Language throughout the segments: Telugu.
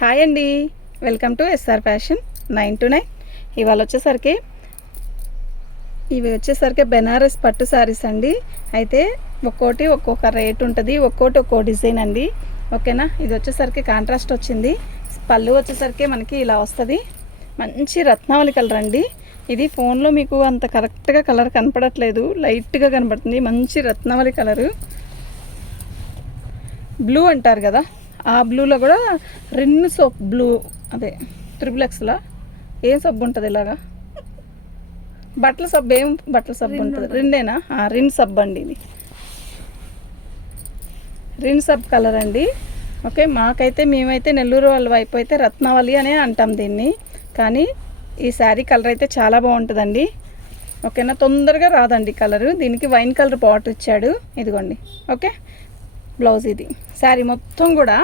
హాయ్ అండి, welcome to SR fashion 9 to 9. ఇవాళ వచ్చేసరికి బెనారస్ పట్టు శారీస్ అండి. అయితే ఒక్కోటి ఒక్కొక్క రేట్ ఉంటుంది, ఒక్కోటి ఒక్కో డిజైన్ అండి. ఓకేనా. ఇది వచ్చేసరికి కాంట్రాస్ట్ వచ్చింది. పళ్ళు వచ్చేసరికి మనకి ఇలా వస్తుంది. మంచి రత్నావళి కలర్ అండి. ఇది ఫోన్లో మీకు అంత కరెక్ట్గా కలర్ కనపడట్లేదు, లైట్గా కనపడుతుంది. మంచి రత్నావళి కలరు, బ్లూ అంటారు కదా, ఆ బ్లూలో కూడా రిన్ సోప్ బ్లూ, అదే త్రిబుల్ ఏం సబ్బు ఉంటుంది ఇలాగా, బట్టల సబ్బు, ఏం బట్టల సబ్బు ఉంటుంది, రిన్నేనా, రిన్ సబ్బు అండి. ఇది రిన్ సబ్ కలర్ అండి. ఓకే, మేమైతే నెల్లూరు వాళ్ళ వైపు అయితే రత్నావళి అనే అంటాం దీన్ని. కానీ ఈ శారీ కలర్ అయితే చాలా బాగుంటుందండి. ఓకేనా, తొందరగా రాదండి కలరు. దీనికి వైన్ కలర్ బాట్ ఇచ్చాడు, ఇదిగోండి. ఓకే, బ్లౌజ్ ఇది. శారీ మొత్తం కూడా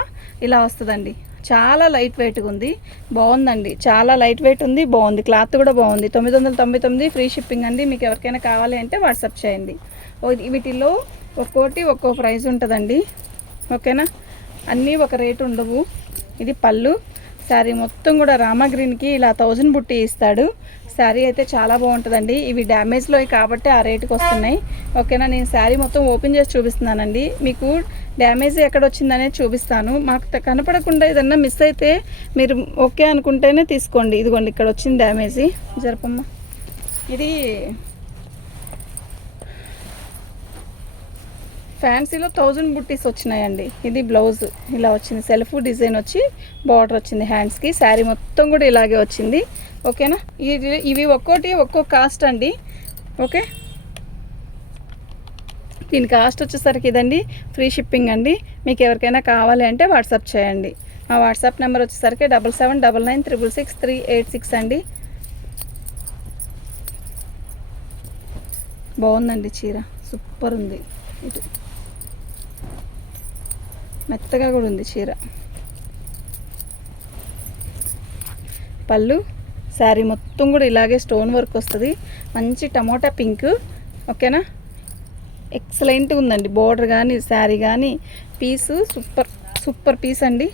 ఇలా వస్తుందండి. చాలా లైట్ వెయిట్గా ఉంది, బాగుందండి. చాలా లైట్ వెయిట్ ఉంది, బాగుంది. క్లాత్ కూడా బాగుంది. 999 ఫ్రీ షిప్పింగ్ అండి. మీకు ఎవరికైనా కావాలి అంటే వాట్సాప్ చేయండి. వీటిల్లో ఒక్కోటి ఒక్కో ప్రైస్ ఉంటుందండి. ఓకేనా, అన్నీ ఒక రేటు ఉండవు. ఇది పళ్ళు. శారీ మొత్తం కూడా రామా గ్రీన్కి ఇలా 1000 బుట్టి ఇస్తాడు. శారీ అయితే చాలా బాగుంటుందండి. ఇవి డ్యామేజ్లో కాబట్టి ఆ రేటుకి వస్తున్నాయి. ఓకేనా, నేను శారీ మొత్తం ఓపెన్ చేసి చూపిస్తున్నానండి. మీకు డ్యామేజ్ ఎక్కడ వచ్చిందనేది చూపిస్తాను. మాకు కనపడకుండా ఏదన్నా మిస్ అయితే మీరు ఓకే అనుకుంటేనే తీసుకోండి. ఇదిగోండి, ఇక్కడ వచ్చింది డ్యామేజ్. జరపమ్మ. ఇది ఫ్యాన్సీలో 1000 బుట్టీస్ వచ్చినాయండి. ఇది బ్లౌజ్ ఇలా వచ్చింది, సెల్ఫ్ డిజైన్ వచ్చి బార్డర్ వచ్చింది హ్యాండ్స్కి. శారీ మొత్తం కూడా ఇలాగే వచ్చింది. ఓకేనా, ఇవి ఒక్కోటి ఒక్కో కాస్ట్ అండి. ఓకే, దీని కాస్ట్ వచ్చేసరికి ఇదండి, ఫ్రీ షిప్పింగ్ అండి. మీకు ఎవరికైనా కావాలి అంటే వాట్సాప్ చేయండి. మా వాట్సాప్ నెంబర్ వచ్చేసరికి 7799666386 అండి. బాగుందండి చీర, సూపర్ ఉంది. ఇటు మెత్తగా కూడా ఉంది చీర. పళ్ళు, శారీ మొత్తం కూడా ఇలాగే స్టోన్ వర్క్ వస్తుంది. మంచి టమోటా పింక్. ఓకేనా, ఎక్సలెంట్గా ఉందండి. బోర్డర్ కానీ శారీ కానీ పీసు సూపర్ పీస్ అండి.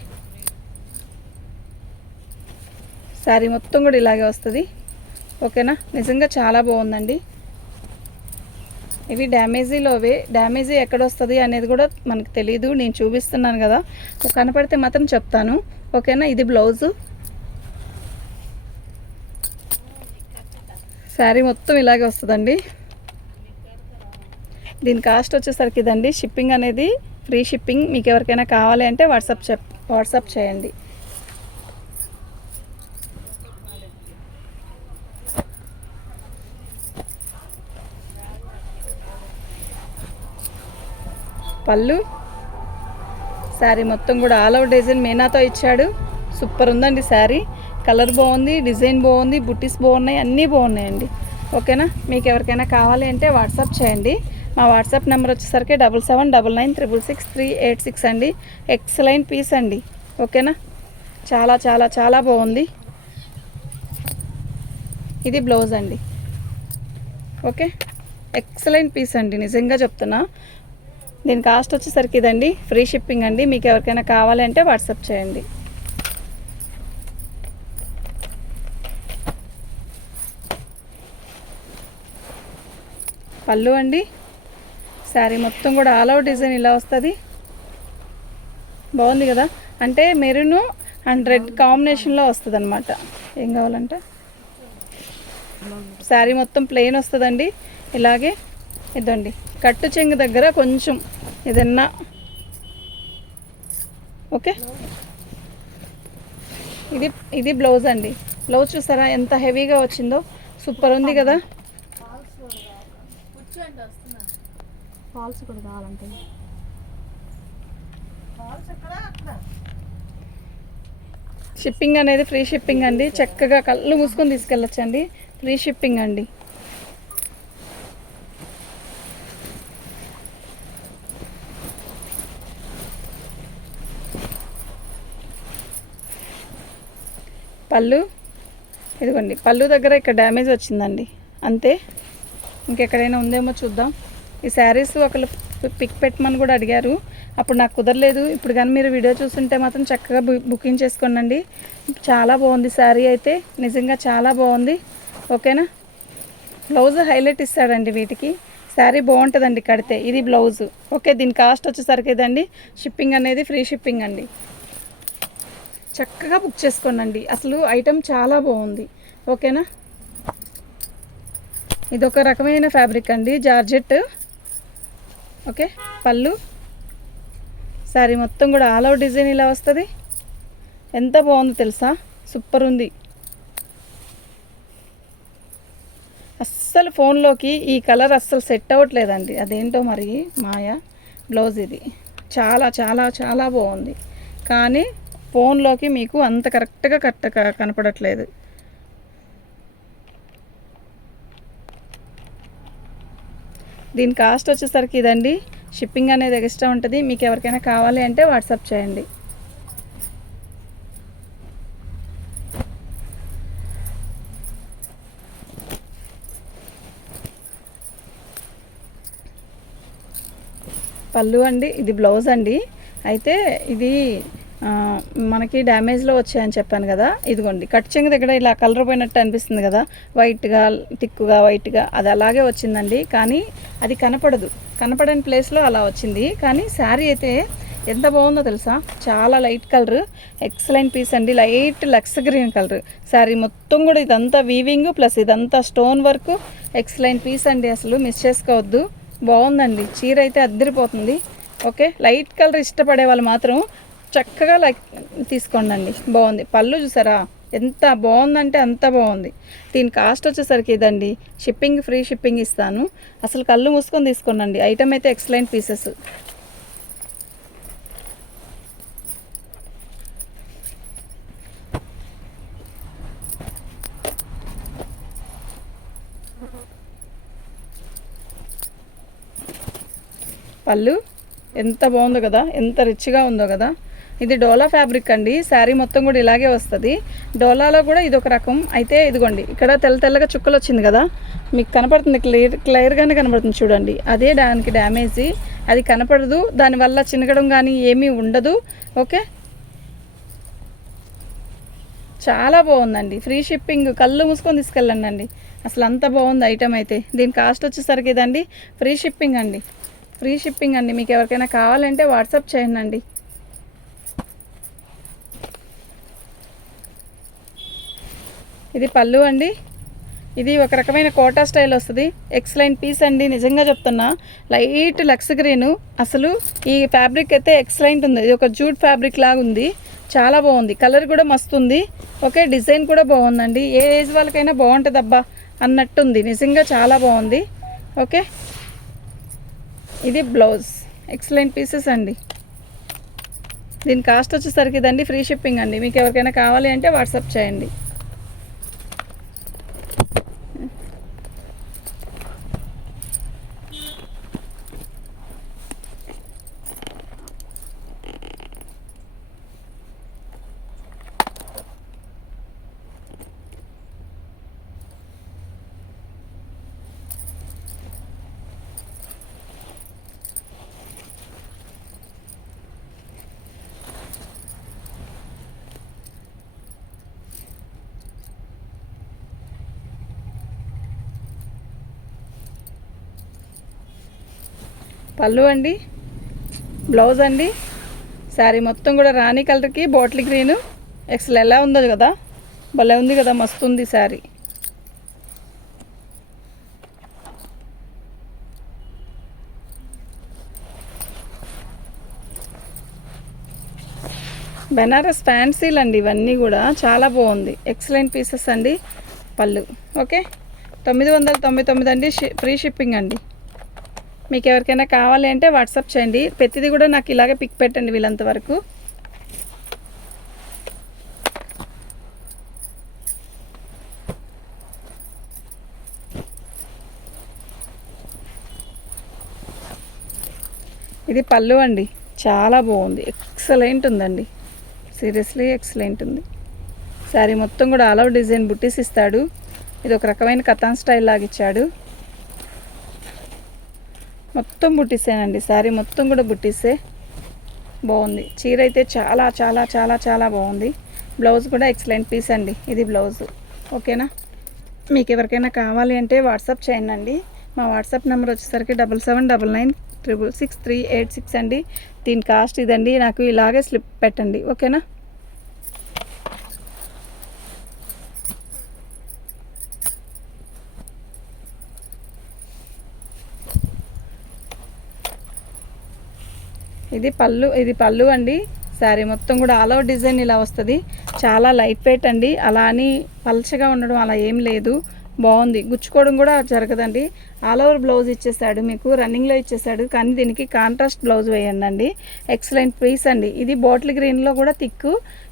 శారీ మొత్తం కూడా ఇలాగే వస్తుంది. ఓకేనా, నిజంగా చాలా బాగుందండి. ఇవి డ్యామేజీలోవే, డ్యామేజీ ఎక్కడ వస్తుంది అనేది కూడా మనకు తెలియదు. నేను చూపిస్తున్నాను కదా, కనపడితే మాత్రం చెప్తాను. ఓకేనా, ఇది బ్లౌజు. శారీ మొత్తం ఇలాగే వస్తుందండి. దీని కాస్ట్ వచ్చేసరికి ఇదండి. షిప్పింగ్ అనేది ఫ్రీ షిప్పింగ్. మీకు ఎవరికైనా కావాలి అంటే వాట్సాప్ చేయండి. పళ్ళు, శారీ మొత్తం కూడా ఆల్ ఓవర్ డిజైన్ మీనాతో ఇచ్చాడు. సూపర్ ఉందండి శారీ. కలర్ బాగుంది, డిజైన్ బాగుంది, బుట్టీస్ బాగున్నాయి, అన్నీ బాగున్నాయండి. ఓకేనా, మీకు ఎవరికైనా కావాలి అంటే వాట్సాప్ చేయండి. మా వాట్సాప్ నెంబర్ వచ్చేసరికి 7799666386 అండి. ఎక్సలెంట్ పీస్ అండి. ఓకేనా, చాలా చాలా చాలా బాగుంది. ఇది బ్లౌజ్ అండి. ఓకే, ఎక్సలెంట్ పీస్ అండి, నిజంగా చెప్తున్నా. దీని కాస్ట్ వచ్చేసరికి ఇదండి, ఫ్రీ షిప్పింగ్ అండి. మీకు ఎవరికైనా కావాలి అంటే వాట్సాప్ చేయండి. పళ్ళు అండి, శారీ మొత్తం కూడా ఆల్ ఓవర్ డిజైన్ ఇలా వస్తుంది. బాగుంది కదా, అంటే మెరూన్ అండ్ రెడ్ కాంబినేషన్లో వస్తుంది అనమాట. ఏం కావాలంటే శారీ మొత్తం ప్లెయిన్ వస్తుందండి. ఇలాగే ఇదండి, కట్టు చెంగు దగ్గర కొంచెం ఏదన్నా. ఓకే, ఇది బ్లౌజ్ అండి. బ్లౌజ్ చూసారా ఎంత హెవీగా వచ్చిందో, సూపర్ ఉంది కదా. ఫాల్స్ కూడా కావాలంటే షిప్పింగ్ అనేది ఫ్రీ షిప్పింగ్ అండి. చక్కగా కళ్ళు మూసుకొని తీసుకెళ్ళొచ్చండి. ఫ్రీ షిప్పింగ్ అండి. పళ్ళు, ఇదిగోండి. పళ్ళు దగ్గర ఇక్కడ డ్యామేజ్ వచ్చిందండి, అంతే. ఇంకెక్కడైనా ఉందేమో చూద్దాం. ఈ శారీస్ ఒకళ్ళు పిక్ పెట్టమని కూడా అడిగారు. అప్పుడు నాకు కుదరలేదు. ఇప్పుడు కానీ మీరు వీడియో చూస్తుంటే మాత్రం చక్కగా బుకింగ్ చేసుకోండి. చాలా బాగుంది శారీ అయితే, నిజంగా చాలా బాగుంది. ఓకేనా. బ్లౌజ్ హైలైట్ ఇస్తాడండి వీటికి. శారీ బాగుంటుందండి కడితే. ఇది బ్లౌజు. ఓకే, దీని కాస్ట్ వచ్చేసరికి ఇదండి. షిప్పింగ్ అనేది ఫ్రీ షిప్పింగ్ అండి. చక్కగా బుక్ చేసుకోండి. అసలు ఐటెం చాలా బాగుంది. ఓకేనా. ఇది ఒక రకమైన ఫ్యాబ్రిక్ అండి, జార్జెట్. ఓకే, పళ్ళు శారీ మొత్తం కూడా ఆల్ అవుట్ డిజైన్ ఇలా వస్తుంది. ఎంత బాగుందో తెలుసా, సూపర్ ఉంది. అస్సలు ఫోన్లోకి ఈ కలర్ అస్సలు సెట్ అవ్వట్లేదండి, అదేంటో మరి మాయా. బ్లౌజ్ ఇది చాలా చాలా చాలా బాగుంది, కానీ ఫోన్లోకి మీకు అంత కరెక్ట్గా కనపడట్లేదు. దీని కాస్ట్ వచ్చేసరికి ఇదండి. షిప్పింగ్ అనేది ఎక్స్ట్రా ఉంటుంది. మీకు ఎవరికైనా కావాలి అంటే వాట్సాప్ చేయండి. పళ్ళు అండి, ఇది బ్లౌజ్ అండి. అయితే ఇది మనకి డ్యామేజ్లో వచ్చాయని చెప్పాను కదా, ఇదిగోండి కట్ చెంగు దగ్గర ఇలా కలర్ పోయినట్టు అనిపిస్తుంది కదా, వైట్గా తిక్కుగా వైట్గా, అది అలాగే వచ్చిందండి. కానీ అది కనపడని ప్లేస్లో అలా వచ్చింది. కానీ శారీ అయితే ఎంత బాగుందో తెలుసా, చాలా లైట్ కలర్, ఎక్సలెంట్ పీస్ అండి. Light lux green colour sari మొత్తం కూడా. ఇదంతా వీవింగ్ ప్లస్ ఇదంతా స్టోన్ వర్క్, ఎక్సలెంట్ పీస్ అండి. అసలు మిస్ చేసుకోవద్దు, బాగుందండి. చీర అయితే అద్దరిపోతుంది. ఓకే, లైట్ కలర్ ఇష్టపడే వాళ్ళు మాత్రం చక్కగా తీసుకోండి. బాగుంది. పళ్ళు చూసారా ఎంత బాగుందంటే అంత బాగుంది. దీని కాస్ట్ వచ్చేసరికి ఇదండి. షిప్పింగ్ ఫ్రీ షిప్పింగ్ ఇస్తాను. అసలు కళ్ళు మూసుకొని తీసుకోండి. ఐటమ్ అయితే ఎక్సలెంట్ పీసెస్. పళ్ళు ఎంత బాగుందో కదా, ఎంత రిచ్గా ఉందో కదా. ఇది డోలా ఫ్యాబ్రిక్ అండి. శారీ మొత్తం కూడా ఇలాగే వస్తుంది. డోలాలో కూడా ఇది ఒక రకం. అయితే ఇదిగోండి ఇక్కడ తెల్లగా చుక్కలు వచ్చింది కదా, మీకు కనపడుతుంది, క్లియర్గానే కనపడుతుంది చూడండి. అదే దానికి డ్యామేజ్, అది కనపడదు, దానివల్ల చినగడం కానీ ఏమీ ఉండదు. ఓకే, చాలా బాగుందండి. ఫ్రీ షిప్పింగ్, కళ్ళు మూసుకొని తీసుకెళ్ళండి. అసలు అంత బాగుంది ఐటమ్ అయితే. దీని కాస్ట్ వచ్చేసరికి ఇదండి. ఫ్రీ షిప్పింగ్ అండి, ఫ్రీ షిప్పింగ్ అండి. మీకు ఎవరికైనా కావాలంటే వాట్సాప్ చేయండి. ఇది పళ్ళు అండి. ఇది ఒక రకమైన కోటా స్టైల్ వస్తుంది. ఎక్సలెంట్ పీస్ అండి, నిజంగా చెప్తున్నా. Light lux green. అసలు ఈ ఫ్యాబ్రిక్ అయితే ఎక్సలెంట్ ఉంది. ఇది ఒక జూట్ ఫ్యాబ్రిక్ లాగా ఉంది, చాలా బాగుంది. కలర్ కూడా మస్తు ఉంది. ఓకే, డిజైన్ కూడా బాగుందండి. ఏ ఏజ్ వాళ్ళకైనా బాగుంటుంది అబ్బా అన్నట్టుంది, నిజంగా చాలా బాగుంది. ఓకే, ఇది బ్లౌజ్, ఎక్సలెంట్ పీసెస్ అండి. దీని కాస్ట్ వచ్చేసరికి ఇదండి. ఫ్రీ షిప్పింగ్ అండి. మీకు ఎవరికైనా కావాలి అంటే వాట్సాప్ చేయండి. పళ్ళు అండి, బ్లౌజ్ అండి. శారీ మొత్తం కూడా రాణి కలర్కి బాటిల్ గ్రీను. ఎక్సల్ ఎలా ఉందో కదా, భలే ఉంది కదా, మస్తు ఉంది శారీ. బెనారస్ ఫ్యాన్సీలు అండి ఇవన్నీ కూడా, చాలా బాగుంది. ఎక్సలెంట్ పీసెస్ అండి. పళ్ళు ఓకే, 999 అండి. ఫ్రీ షిప్పింగ్ అండి. మీకు ఎవరికైనా కావాలి అంటే వాట్సాప్ చేయండి. ప్రతిదీ కూడా నాకు ఇలాగే పిక్ పెట్టండి వీళ్ళంత వరకు. ఇది పళ్ళు అండి, చాలా బాగుంది. ఎక్సలెంట్ ఉందండి, సీరియస్లీ ఎక్సలెంట్ ఉంది. శారీ మొత్తం కూడా ఆల్ ఓవర్ డిజైన్ బుట్టీస్ ఇస్తాడు. ఇది ఒక రకమైన కథాన్ స్టైల్ లాగా ఇచ్చాడు. మొత్తం బుట్టిసేనండి, శారీ మొత్తం కూడా బుట్టిసే. బాగుంది. చీర అయితే చాలా చాలా చాలా చాలా బాగుంది. బ్లౌజ్ కూడా ఎక్సలెంట్ పీస్ అండి. ఇది బ్లౌజు. ఓకేనా, మీకు ఎవరికైనా కావాలి అంటే వాట్సాప్ చేయండి. మా వాట్సాప్ నెంబర్ వచ్చేసరికి 7799666386 అండి. దీని కాస్ట్ ఇదండి. నాకు ఇలాగే స్లిప్ పెట్టండి. ఓకేనా. ఇది పళ్ళు అండి. శారీ మొత్తం కూడా ఆల్ ఓవర్ డిజైన్ ఇలా వస్తుంది. చాలా లైట్ వెయిట్ అండి. అలా అని పల్చగా ఉండడం అలా ఏం లేదు. బాగుంది. గుచ్చుకోవడం కూడా జరగదండి. ఆల్ ఓవర్ బ్లౌజ్ ఇచ్చేసాడు, మీకు రన్నింగ్లో ఇచ్చేసాడు. కానీ దీనికి కాంట్రాస్ట్ బ్లౌజ్ వేయండి అండి. ఎక్సలెంట్ పీస్ అండి. ఇది బాటిల్ గ్రీన్లో కూడా థిక్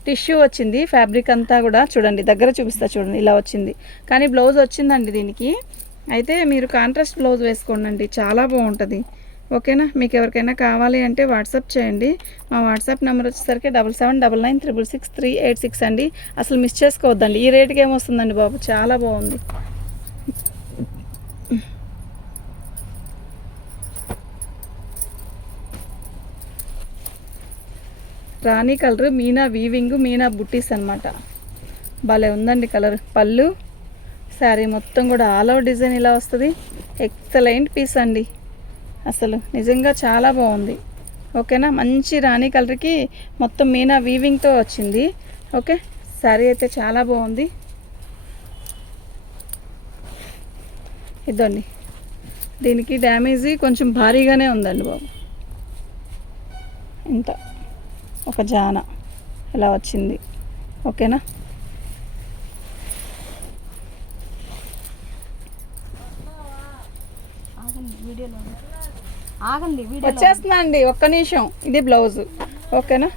టిష్యూ వచ్చింది. ఫ్యాబ్రిక్ అంతా కూడా చూడండి, దగ్గర చూపిస్తా చూడండి, ఇలా వచ్చింది. కానీ బ్లౌజ్ వచ్చిందండి దీనికి. అయితే మీరు కాంట్రాస్ట్ బ్లౌజ్ వేసుకోండి, చాలా బాగుంటుంది. ఓకేనా, మీకు ఎవరికైనా కావాలి అంటే వాట్సాప్ చేయండి. మా వాట్సాప్ నెంబర్ వచ్చేసరికి 7799666386 అండి. అసలు మిస్ చేసుకోవద్దండి. ఈ రేటుకి ఏమొస్తుందండి బాబు, చాలా బాగుంది. రాణి కలర్, మీనా వీవింగ్, మీనా బుట్టీస్ అనమాట. భలే ఉందండి కలర్. పళ్ళు, శారీ మొత్తం కూడా ఆల్ ఓవర్ డిజైన్ ఇలా వస్తుంది. ఎక్సలెంట్ పీస్ అండి. అసలు నిజంగా చాలా బాగుంది. ఓకేనా, మంచి రాణి కలర్కి మొత్తం మీనా వీవింగ్తో వచ్చింది. ఓకే, శారీ అయితే చాలా బాగుంది. ఇదండి, దీనికి డ్యామేజీ కొంచెం భారీగానే ఉందండి బాబు. ఇంత ఒక జాన ఇలా వచ్చింది. ఓకేనా, వచ్చేస్తున్నా అండి, ఒక్క నిమిషం. ఇది బ్లౌజ్. ఓకేనా,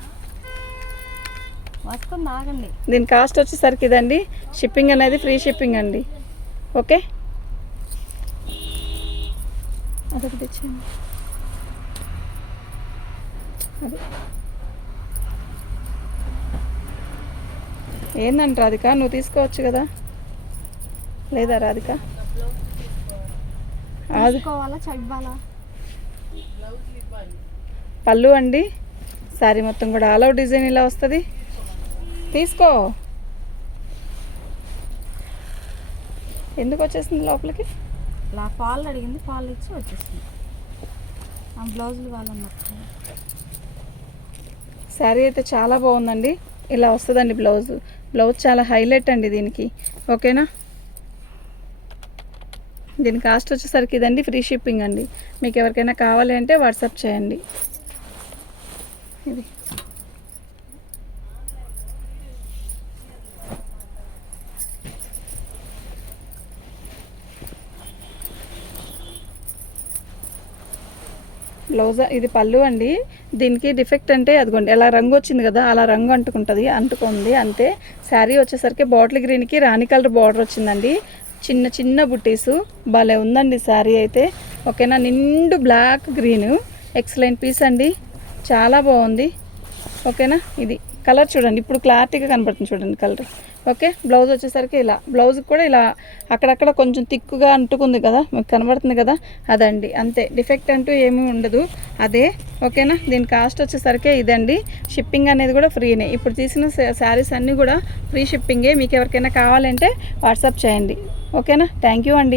ఆగండి. దీని కాస్ట్ వచ్చేసరికి ఇదండి. షిప్పింగ్ అనేది ఫ్రీ షిప్పింగ్ అండి. ఓకే, అదొకటి తెచ్చేయండి. ఏందండి రాధిక, నువ్వు తీసుకోవచ్చు కదా. లేదా రాధిక, పళ్ళు అండి. శారీ మొత్తం కూడా ఆల్ అవుట్ డిజైన్ ఇలా వస్తుంది. తీసుకో. ఎందుకు వచ్చేసింది లోపలికి? పాలు అడిగింది, పాలు ఇచ్చి వచ్చేసింది. బ్లౌజులు వాళ్ళన్నారు. శారీ అయితే చాలా బాగుందండి. ఇలా వస్తుందండి బ్లౌజ్. బ్లౌజ్ చాలా హైలైట్ అండి దీనికి. ఓకేనా, దీని కాస్ట్ వచ్చేసరికి ఇదండి. ఫ్రీ షిప్పింగ్ అండి. మీకు ఎవరికైనా కావాలి అంటే వాట్సాప్ చేయండి. ఇది బ్లౌజ్. ఇది పళ్ళు అండి. దీనికి డిఫెక్ట్ అంటే అదిగోండి, ఎలా రంగు వచ్చింది కదా, అలా రంగు అంటుకుంది అంతే. శారీ వచ్చేసరికి బాటిల్ గ్రీన్కి రాణి కలర్ బార్డర్ వచ్చిందండి. చిన్న చిన్న బుట్టీసు. భలే ఉందండి శారీ అయితే. ఓకేనా, నిండు బ్లాక్ గ్రీన్ ఎక్సలెంట్ పీస్ అండి. చాలా బాగుంది. ఓకేనా, ఇది కలర్ చూడండి, ఇప్పుడు క్లారిటీగా కనబడుతుంది చూడండి కలర్. ఓకే, బ్లౌజ్ వచ్చేసరికి ఇలా. బ్లౌజ్కి కూడా ఇలా అక్కడక్కడ కొంచెం తిక్కుగా అంటుకుంది కదా, మీకు కనబడుతుంది కదా, అదండి. అంతే, డిఫెక్ట్ అంటూ ఏమీ ఉండదు. అదే. ఓకేనా, దీని కాస్ట్ వచ్చేసరికి ఇదండి. షిప్పింగ్ అనేది కూడా ఫ్రీనే. ఇప్పుడు తీసిన శారీస్ అన్నీ కూడా ఫ్రీ షిప్పింగే. మీకు ఎవరికైనా కావాలంటే వాట్సాప్ చేయండి. ఓకేనా, థ్యాంక్ యూ అండి.